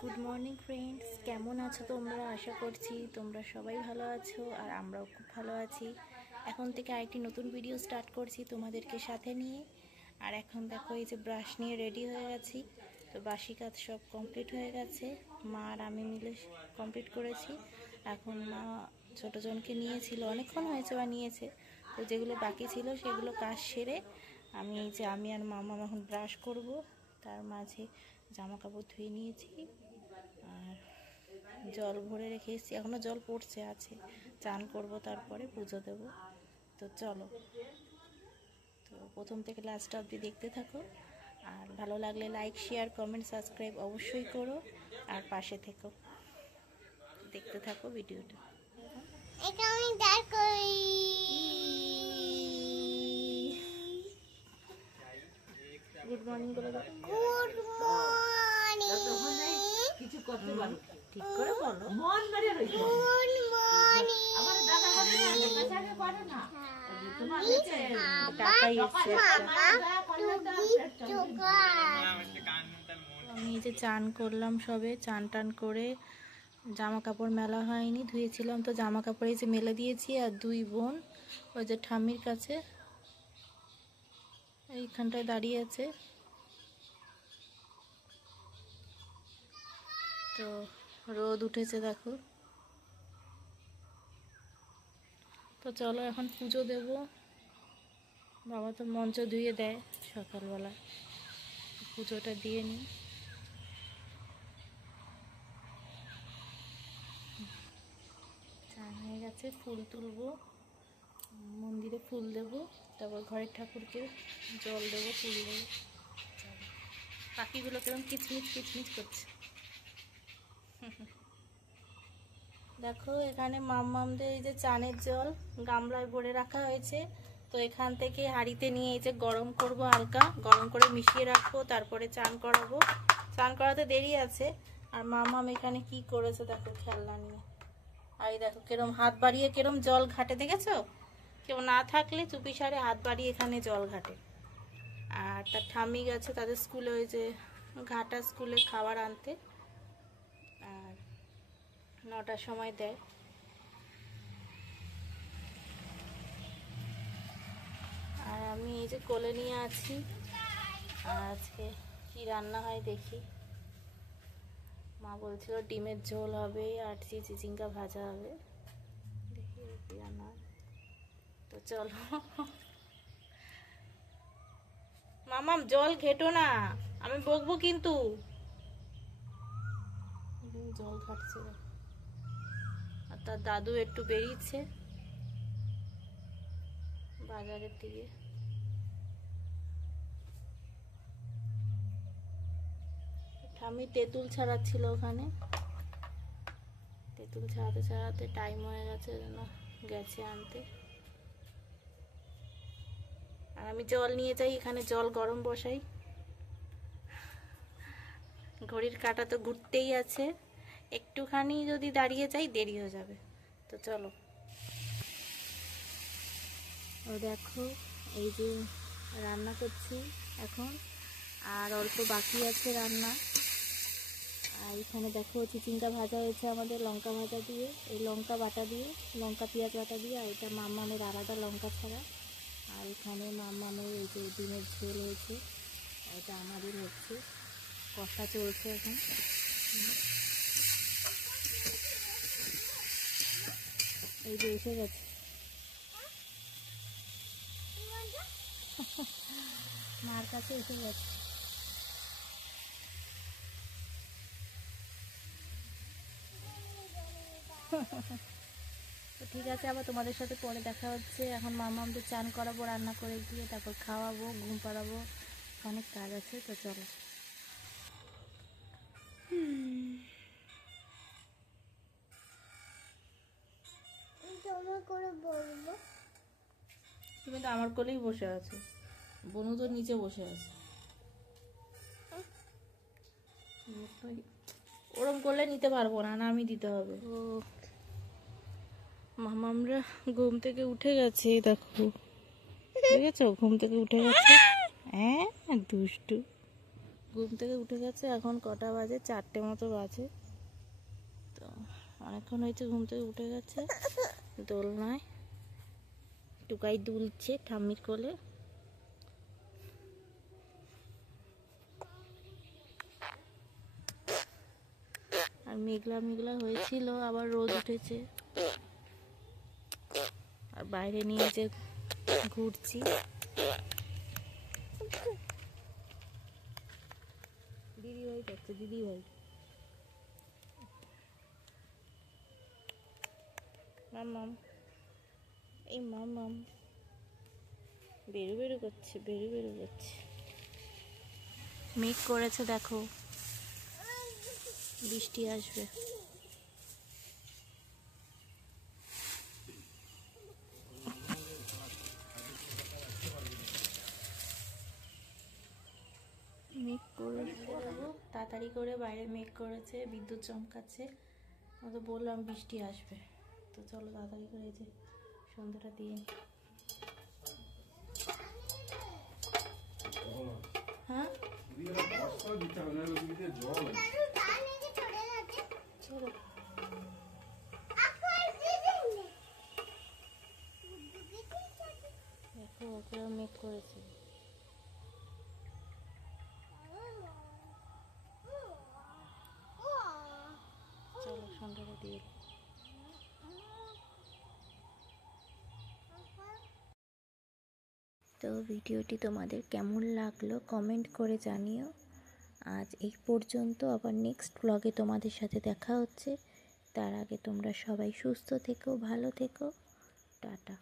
Good morning friends, কেমন আছো তোমরা? আশা করছি তোমরা সবাই ভালো আছো আর আমরাও খুব ভালো আছি। এখন থেকে আরেকটি নতুন ভিডিও স্টার্ট করছি তোমাদেরকে সাথে নিয়ে। আর এখন দেখো এই যে ব্রাশ নিয়ে রেডি হয়ে গেছি। তো বাসি কাজ সব কমপ্লিট হয়ে গেছে, মা আর আমি মিলে কমপ্লিট করেছি। এখন মা ছোটো জনকে নিয়েছিল, অনেকক্ষণ হয়েছে বা নিয়েছে। তো যেগুলো বাকি ছিল সেগুলো কাজ সেরে আমি আর মামা এখন ব্রাশ করব। তার মাঝে জামা কাপড় ধুয়ে নিয়েছি আর জল ভরে রেখে এসেছি, এখনও জল পড়ছে আছে। চান করব, তারপরে পুজো দেব। তো চলো, তো প্রথম থেকে লাস্ট অবধি দেখতে থাকো। আর ভালো লাগলে লাইক, শেয়ার, কমেন্ট, সাবস্ক্রাইব অবশ্যই করো। আর পাশে থেকো, দেখতে থাকো ভিডিওটা। গুড মর্নিং বলে দাও। Good morning. কিছু করতে পারো, ঠিক করে বলো। মন মেরে রইছো। Good morning. আবার দাদা হবে না, কাছাকে করে না। তোমার নিচে টাকাই আছে। আমি এই যে চান করলাম সবে, চান টান করে জামা কাপড় মেলা হয়নি, ধুয়েছিলাম। তো জামা কাপড় এই যে মেলে দিয়েছি। আর দুই বোন ওই যে ঠাম্মির কাছে এইখানটায় দাঁড়িয়ে আছে। তো রোদ উঠেছে দেখো। তো চলো এখন পুজো দেব। বাবা তো মঞ্চ ধুয়ে দেয় সকালবেলা, পুজোটা দিয়ে নিই। চান হয়ে গেছে, ফুল তুলবো, মন্দিরে ফুল দেব, তারপর ঘরের ঠাকুরকে জল দেবো, ফুল দেবো। পাখিগুলো কেরম কিচমিচ কিচমিচ করছে। দেখো এখানে মামমামদের এই যে চানের জল গামলায় ভরে রাখা হয়েছে। তো এখান থেকে হাঁড়িতে নিয়ে এই যে গরম করব, হালকা গরম করে মিশিয়ে রাখবো, তারপরে চান করাবো। চান করাতে দেরি আছে। আর মামমাম এখানে কি করেছে দেখো, খেলনা নিয়ে। আর এই দেখো কেরম হাত বাড়িয়ে কেরম জল ঘাটে, দেখেছো? কেউ না থাকলে চুপিসারে হাত বাড়িয়ে এখানে জল ঘাটে। আর তার ঠাম্মি গেছে তাদের স্কুলে, ওই যে ঘাটা স্কুলে খাবার আনতে। আর 9টার সময় দেয়। আর আমি এই যে কোলে নিয়ে আছি। আর আজকে কি রান্না হয় দেখি। মা বলছিল ডিমের ঝোল হবে আর চিচিঙ্গা ভাজা হবে, দেখি কি রান্না হয়। তো চলো। মামাম জল ঘেটো না, আমি বকবো কিন্তু। জল ঘাটছে। আর তার দাদু একটু বেরিয়েছে বাজারের দিকে। আমি তেঁতুল ছাড়াচ্ছিল ওখানে, তেঁতুল ছাড়াতে ছাড়াতে টাইম হয়ে গেছে, জন্য গেছে আনতে। আর আমি জল নিয়ে যাই, এখানে জল গরম বসাই। ঘড়ির কাঁটা তো ঘুরতেই আছে, একটুখানি যদি দাঁড়িয়ে যাই দেরি হয়ে যাবে। তো চলো। ও দেখো এই যে রান্না করছি এখন, আর অল্প বাকি আছে রান্না। আর এখানে দেখো চিচিঙ্গা ভাজা হয়েছে আমাদের লঙ্কা ভাজা দিয়ে, এই লঙ্কা বাটা দিয়ে, লঙ্কা পেঁয়াজ বাটা দিয়ে। আর এটা মামমামের আলাদা লঙ্কা ছাড়া। আর এখানে মামমামের এই যে ডিমের ঝোল হয়েছে, এটা আমাদের হচ্ছে কষা চলছে এখন। এই যে এসে গেছে মার কাছে এসে গেছে। তো ঠিক আছে, আবার তোমাদের সাথে পরে দেখা হচ্ছে। এখন মামামদের চান করাবো, রান্না করে দিয়ে তারপর খাওয়াবো, ঘুম পাড়াবো, অনেক কাজ আছে। তো চলো। তুমি তো আমার কোলেই বসে আছো, বনু তো নিচে বসে আছে। ওরম করলে নিতে পারবো না, না আমি দিতে হবে। ও মামামরা ঘুম থেকে উঠে গেছে, দেখো দেখেছো, ঘুম থেকে উঠে গেছে। হ্যাঁ দুষ্টু, ঘুম থেকে উঠে গেছে, এখন কটা বাজে, 4টে মতো বাজে। তো অনেকক্ষণ হয়েছে ঘুম থেকে উঠে গেছে। দোলনায় টুকাই দুলছে ঠাম্মির কোলে। আর মেঘলা মেঘলা হয়েছিল, আবার রোদ উঠেছে। আর বাইরে নিয়ে যে ঘুরছি। দিদি ভাই করছে, দিদি ভাই। মাম্মাম, এই মাম্মাম বেরু বেরু করছে, বেরু বেরু করছে। মেঘ করেছে দেখো, বৃষ্টি আসবে। মেঘ করেছে দেখো, তাড়াতাড়ি করে বাইরে মেঘ করেছে, বিদ্যুৎ চমকাচ্ছে। আমি তো বললাম বৃষ্টি আসবে, তো চলো তাড়াতাড়ি করে এই যে সন্ধ্যাটা দিয়ে। হ্যাঁ চলো, দেখো ওপরে মেঘ করেছে। চলো সন্ধ্যাটা দিয়ে। তো ভিডিওটি তোমাদের কেমন লাগলো কমেন্ট করে জানিও। আজ এই পর্যন্ত, আবার নেক্সট ব্লগে তোমাদের সাথে দেখা হচ্ছে। তার আগে তোমরা সবাই সুস্থ থেকো, ভালো থেকো, টাটা।